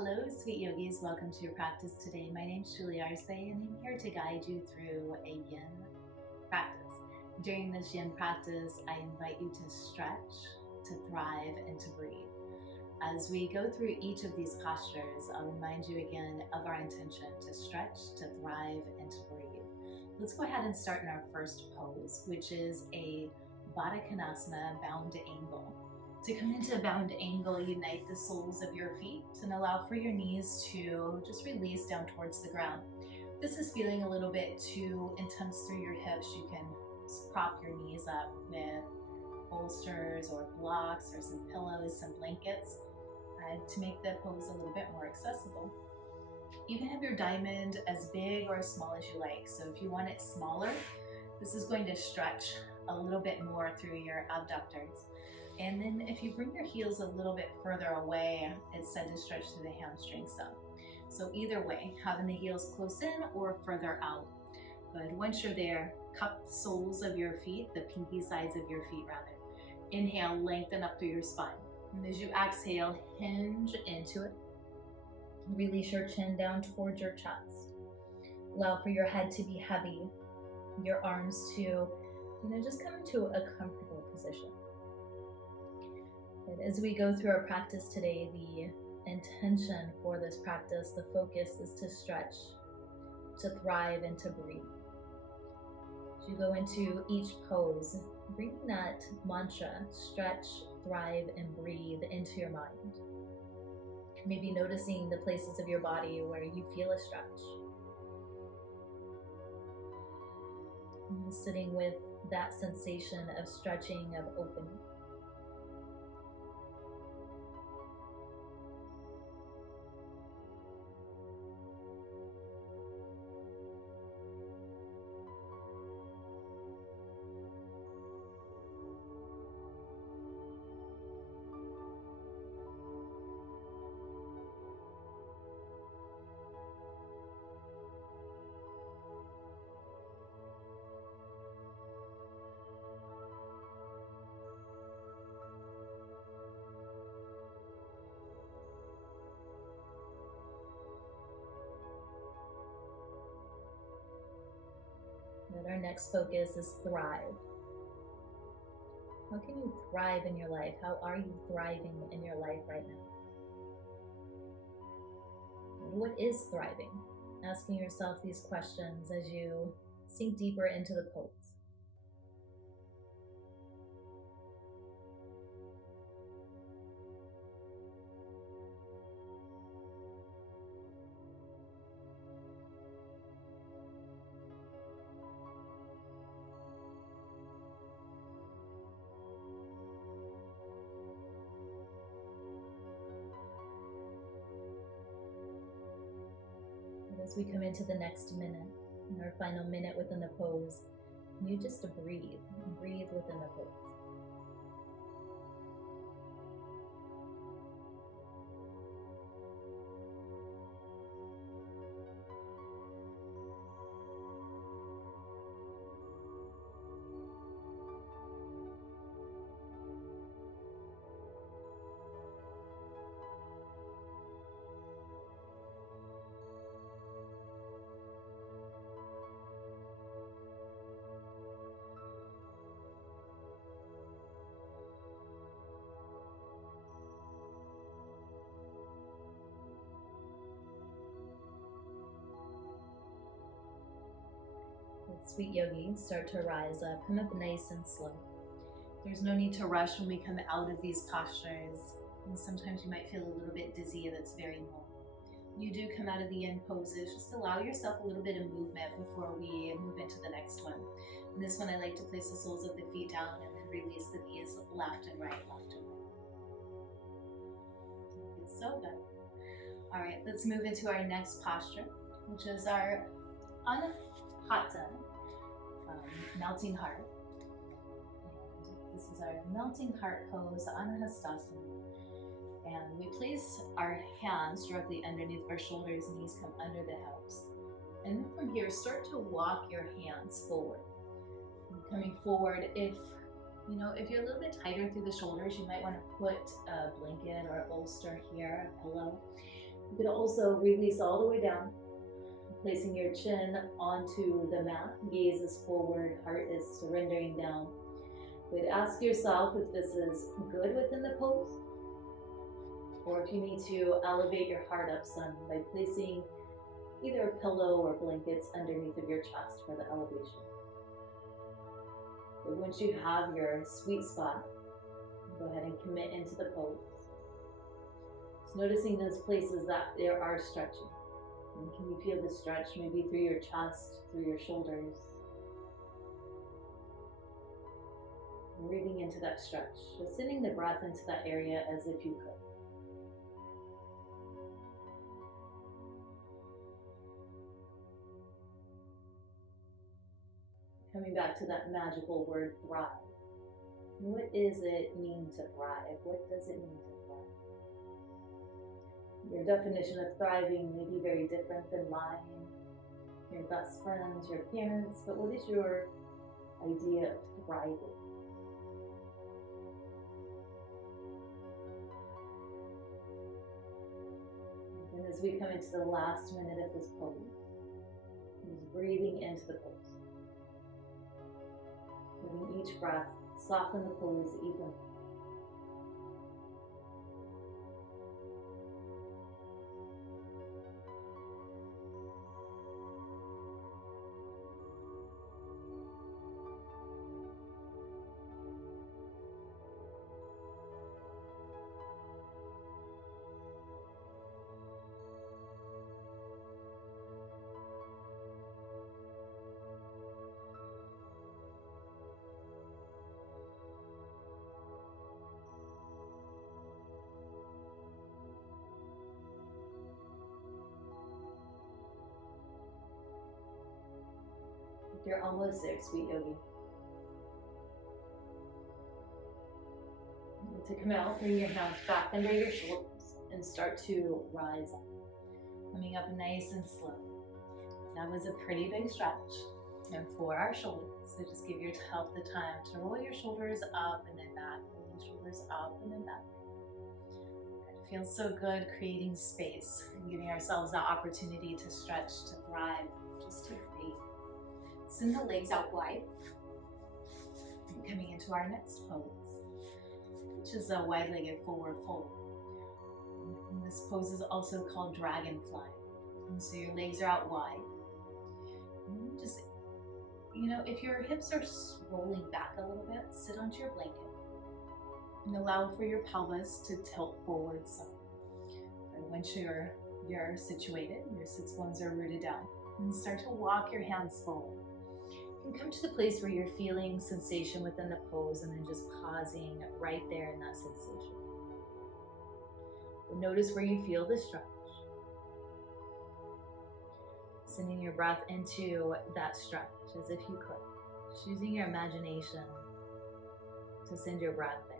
Hello, sweet yogis. Welcome to your practice today. My name is Julie Arce, and I'm here to guide you through a yin practice. During this yin practice, I invite you to stretch, to thrive, and to breathe. As we go through each of these postures, I'll remind you again of our intention to stretch, to thrive, and to breathe. Let's go ahead and start in our first pose, which is a Baddha Konasana bound angle. To come into a bound angle, unite the soles of your feet and allow for your knees to just release down towards the ground. If this is feeling a little bit too intense through your hips, you can prop your knees up with bolsters or blocks or some pillows, some blankets to make the pose a little bit more accessible. You can have your diamond as big or as small as you like. So if you want it smaller, this is going to stretch a little bit more through your abductors. And then if you bring your heels a little bit further away, it's said to stretch through the hamstrings some. So either way, having the heels close in or further out. Good. Once you're there, cup the soles of your feet, the pinky sides of your feet rather. Inhale, lengthen up through your spine. And as you exhale, hinge into it. Release your chin down towards your chest. Allow for your head to be heavy, your arms to, just come into a comfortable position. And as we go through our practice today, the intention for this practice, the focus is to stretch, to thrive, and to breathe. As you go into each pose, bring that mantra, stretch, thrive, and breathe into your mind. Maybe noticing the places of your body where you feel a stretch. And sitting with that sensation of stretching, of opening. And our next focus is thrive. How can you thrive in your life? How are you thriving in your life right now? What is thriving? Asking yourself these questions as you sink deeper into the pose. As we come into the next minute, in our final minute within the pose, you just breathe within the pose. Sweet yogis, start to rise up. Come up nice and slow. There's no need to rush when we come out of these postures. And sometimes you might feel a little bit dizzy. That's very normal. You do come out of the yin poses. Just allow yourself a little bit of movement before we move into the next one. In this one, I like to place the soles of the feet down and then release the knees left and right, left and right. It's so good. All right, let's move into our next posture, which is our Anahata. Melting heart. And this is our melting heart pose, Anahastasana. And we place our hands directly underneath our shoulders, knees come under the hips. And then from here, start to walk your hands forward. And coming forward, if you're a little bit tighter through the shoulders, you might want to put a blanket or a bolster here, a pillow. You could also release all the way down, placing your chin onto the mat. Gaze is forward, heart is surrendering down. But ask yourself if this is good within the pose, or if you need to elevate your heart up some by placing either a pillow or blankets underneath of your chest for the elevation. But once you have your sweet spot, go ahead and commit into the pose. Just noticing those places that there are stretching. And can you feel the stretch maybe through your chest, through your shoulders? Breathing into that stretch, just sending the breath into that area as if you could. Coming back to that magical word, thrive. What does it mean to thrive? What does it mean to thrive? Your definition of thriving may be very different than mine, your best friends, your parents, but what is your idea of thriving? And as we come into the last minute of this pose, just breathing into the pose. Letting each breath soften the pose even. You're almost there, sweet yogi. To come out, bring your hands back under your shoulders and start to rise up. Coming up nice and slow. That was a pretty big stretch for our shoulders. So just give yourself the time to roll your shoulders up and then back, rolling shoulders up and then back. It feels so good creating space and giving ourselves that opportunity to stretch, to thrive, just to breathe. Send the legs out wide. Coming into our next pose, which is a wide-legged forward fold. And this pose is also called dragonfly. And so your legs are out wide. And just, if your hips are rolling back a little bit, sit onto your blanket and allow for your pelvis to tilt forward some. And once you're situated, your sits bones are rooted down, and start to walk your hands forward. You can come to the place where you're feeling sensation within the pose and then just pausing right there in that sensation. Notice where you feel the stretch. Sending your breath into that stretch as if you could. Just using your imagination to send your breath there.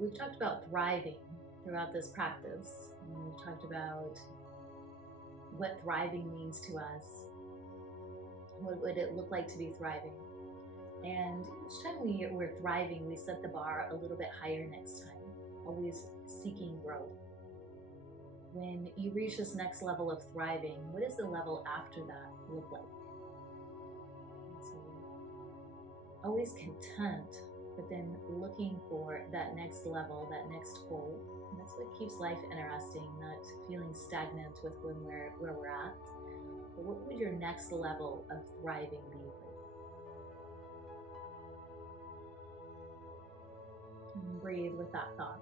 We've talked about thriving throughout this practice. And we've talked about what thriving means to us. What would it look like to be thriving? And each time we're thriving, we set the bar a little bit higher next time, always seeking growth. When you reach this next level of thriving, what does the level after that look like? So, always content, but then looking for that next level, that next goal. And that's what keeps life interesting, not feeling stagnant with where we're at. But what would your next level of thriving be for you? And breathe with that thought.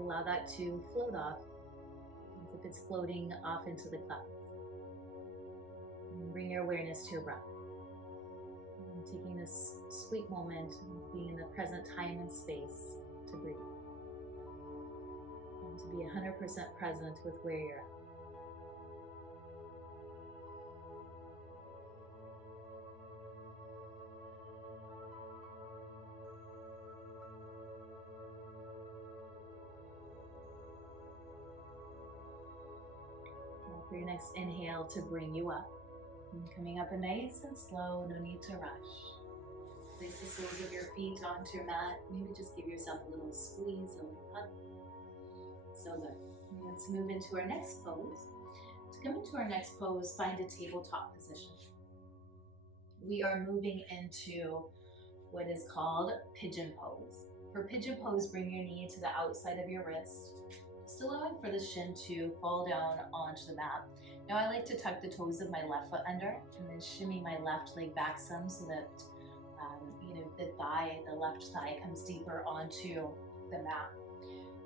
Allow that to float off, as if it's floating off into the clouds. And bring your awareness to your breath. And taking this sweet moment of being in the present time and space to breathe. And to be 100% present with where you're at. For your next inhale to bring you up. And coming up nice and slow, no need to rush. Place the soles of your feet onto your mat. Maybe just give yourself a little squeeze, a little hug. So good. Let's move into our next pose. To come into our next pose, find a tabletop position. We are moving into what is called pigeon pose. For pigeon pose, bring your knee to the outside of your wrist. Just allowing for the shin to fall down onto the mat. Now I like to tuck the toes of my left foot under and then shimmy my left leg back some so that the left thigh comes deeper onto the mat.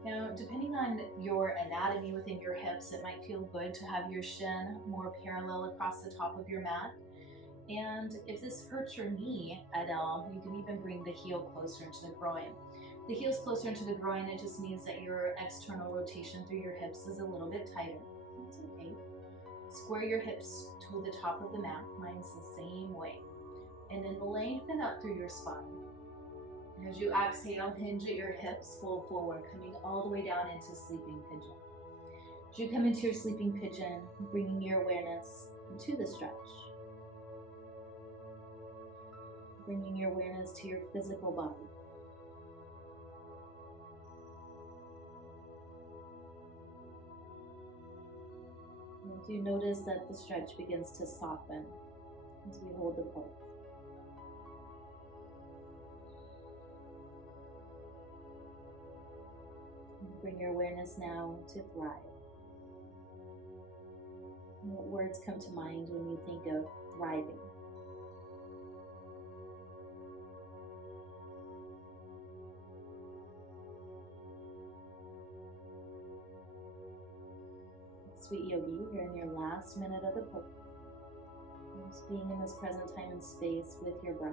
Now, depending on your anatomy within your hips, it might feel good to have your shin more parallel across the top of your mat. And if this hurts your knee at all, you can even bring the heel closer into the groin. The heel's closer into the groin, it just means that your external rotation through your hips is a little bit tighter. That's okay. Square your hips to the top of the mat. Mine's the same way. And then lengthen up through your spine. As you exhale, hinge at your hips, fold forward, coming all the way down into sleeping pigeon. As you come into your sleeping pigeon, bringing your awareness into the stretch. Bringing your awareness to your physical body. And you notice that the stretch begins to soften as we hold the pose. Bring your awareness now to thrive. What words come to mind when you think of thriving? Sweet yogi, you're in your last minute of the pose. Just being in this present time and space with your breath.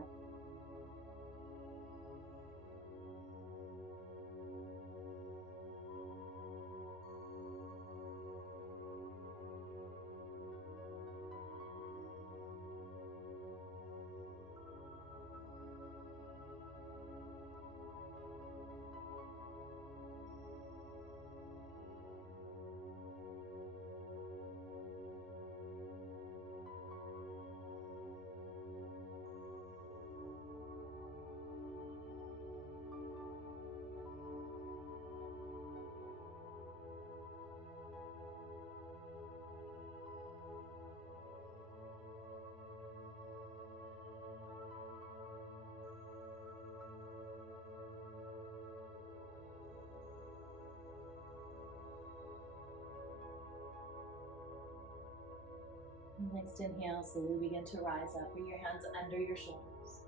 Next inhale, slowly begin to rise up. Bring your hands under your shoulders.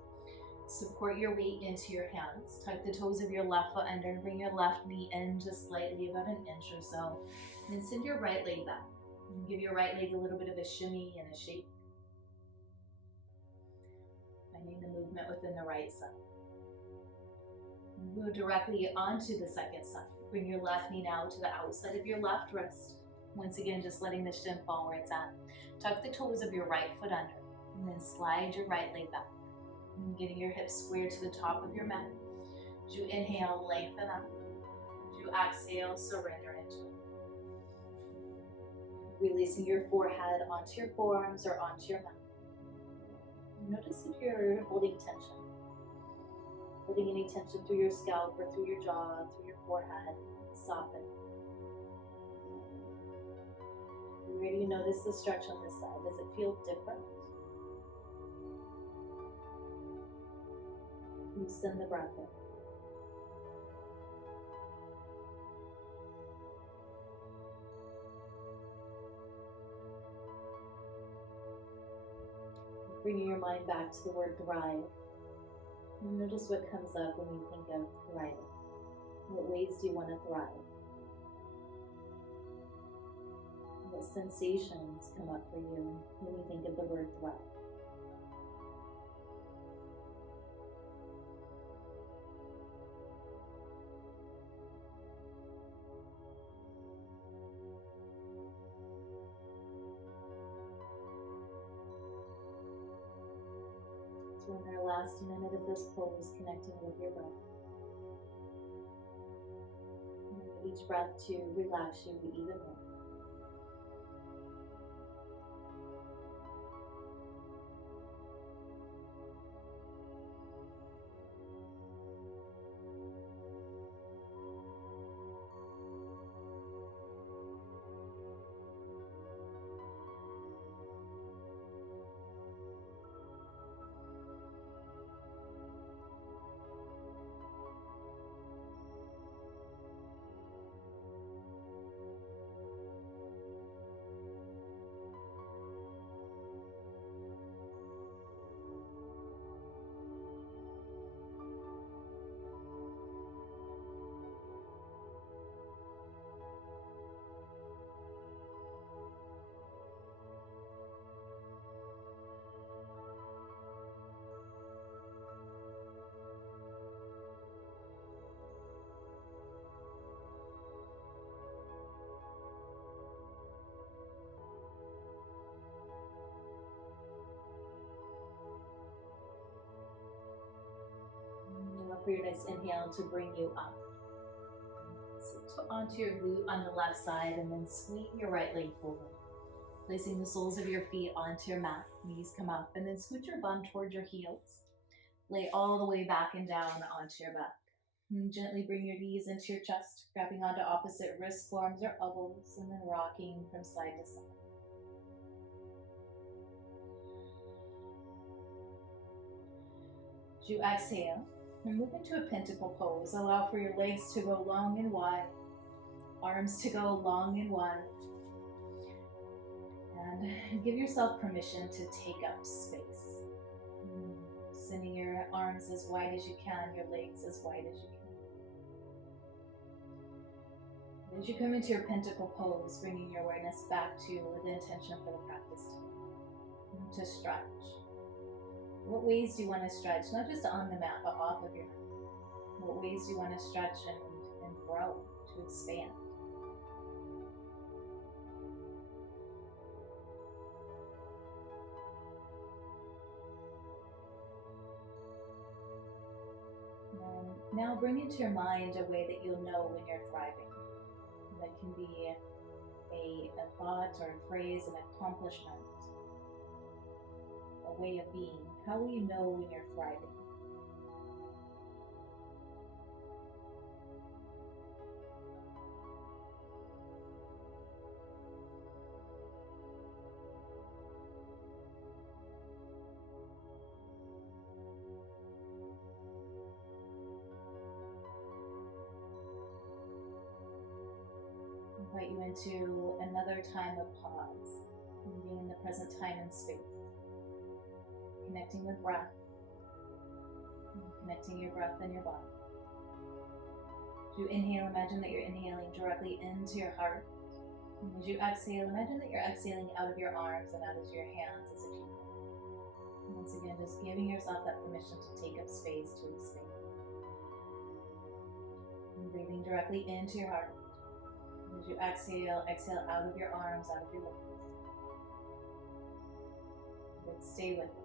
Support your weight into your hands. Tuck the toes of your left foot under. Bring your left knee in just slightly, about an inch or so. And then send your right leg back. And give your right leg a little bit of a shimmy and a shake. Finding the movement within the right side. Move directly onto the second side. Bring your left knee now to the outside of your left wrist. Once again, just letting the shin fall where it's at. Tuck the toes of your right foot under, and then slide your right leg back. And getting your hips square to the top of your mat. As you inhale, lengthen up. As you exhale, surrender into it. Releasing your forehead onto your forearms or onto your mat. Notice if you're holding tension. Holding any tension through your scalp or through your jaw, through your forehead. Soften. Where do you notice the stretch on this side? Does it feel different? Loosen the breath in. Bringing your mind back to the word thrive. And notice what comes up when you think of thriving. What ways do you want to thrive? What sensations come up for you when you think of the word thrive? So in our last minute of this pose, connecting with your breath. And each breath to relax you even more. For your next inhale to bring you up. So onto your glute on the left side and then swing your right leg forward. Placing the soles of your feet onto your mat. Knees come up and then scoot your bum towards your heels. Lay all the way back and down onto your back. And gently bring your knees into your chest, grabbing onto opposite wrist forms or elbows and then rocking from side to side. As you exhale, and move into a pentacle pose. Allow for your legs to go long and wide, arms to go long and wide. And give yourself permission to take up space. Sending your arms as wide as you can, your legs as wide as you can. As you come into your pentacle pose, bringing your awareness back to the intention for the practice today. To stretch. What ways do you want to stretch? Not just on the mat, but off of your mat. What ways do you want to stretch and grow, to expand? And now bring into your mind a way that you'll know when you're thriving. That can be a thought or a phrase, an accomplishment, a way of being. How will you know when you're thriving? Invite you into another time of pause, and being in the present time and space. Connecting with breath, connecting your breath and your body. As you inhale, imagine that you're inhaling directly into your heart. And as you exhale, imagine that you're exhaling out of your arms and out of your hands as if you could. And once again, just giving yourself that permission to take up space, to expand. And breathing directly into your heart. And as you exhale, exhale out of your arms, out of your legs. But stay with it.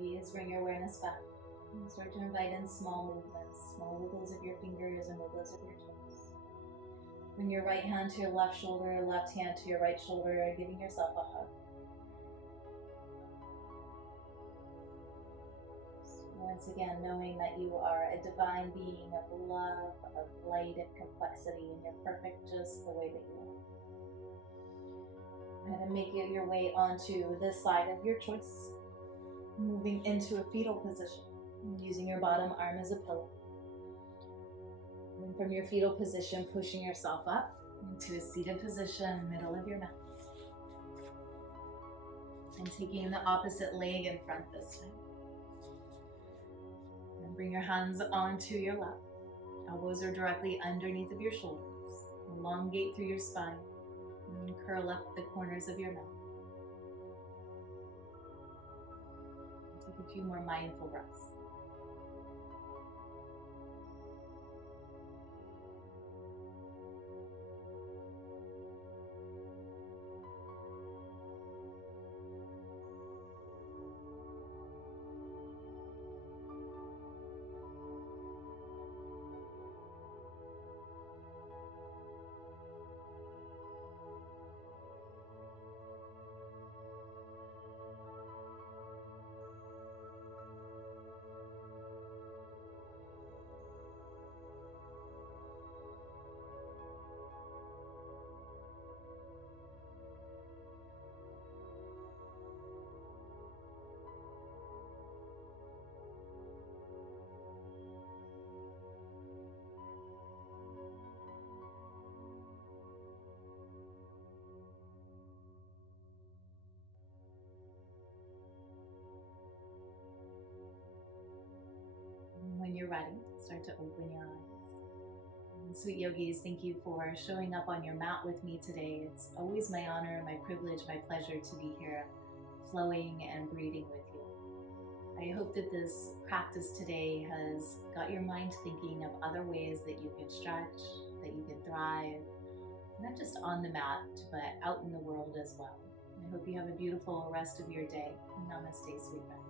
yogis, bring your awareness back and start to invite in small movements, small wiggles of your fingers and wiggles of your toes. Bring your right hand to your left shoulder, left hand to your right shoulder, giving yourself a hug. Once again, knowing that you are a divine being of love, of light and complexity, and you're perfect just the way that you are. And make it your way onto this side of your choice, moving into a fetal position, using your bottom arm as a pillow. And from your fetal position, pushing yourself up into a seated position, middle of your mat. And taking the opposite leg in front this time. Bring your hands onto your lap. Elbows are directly underneath of your shoulders. Elongate through your spine and curl up the corners of your mouth. Take a few more mindful breaths. When you're ready, start to open your eyes. And sweet yogis, thank you for showing up on your mat with me today. It's always my honor, my privilege, my pleasure to be here, flowing and breathing with you. I hope that this practice today has got your mind thinking of other ways that you can stretch, that you can thrive, not just on the mat, but out in the world as well. I hope you have a beautiful rest of your day. Namaste, sweet friends.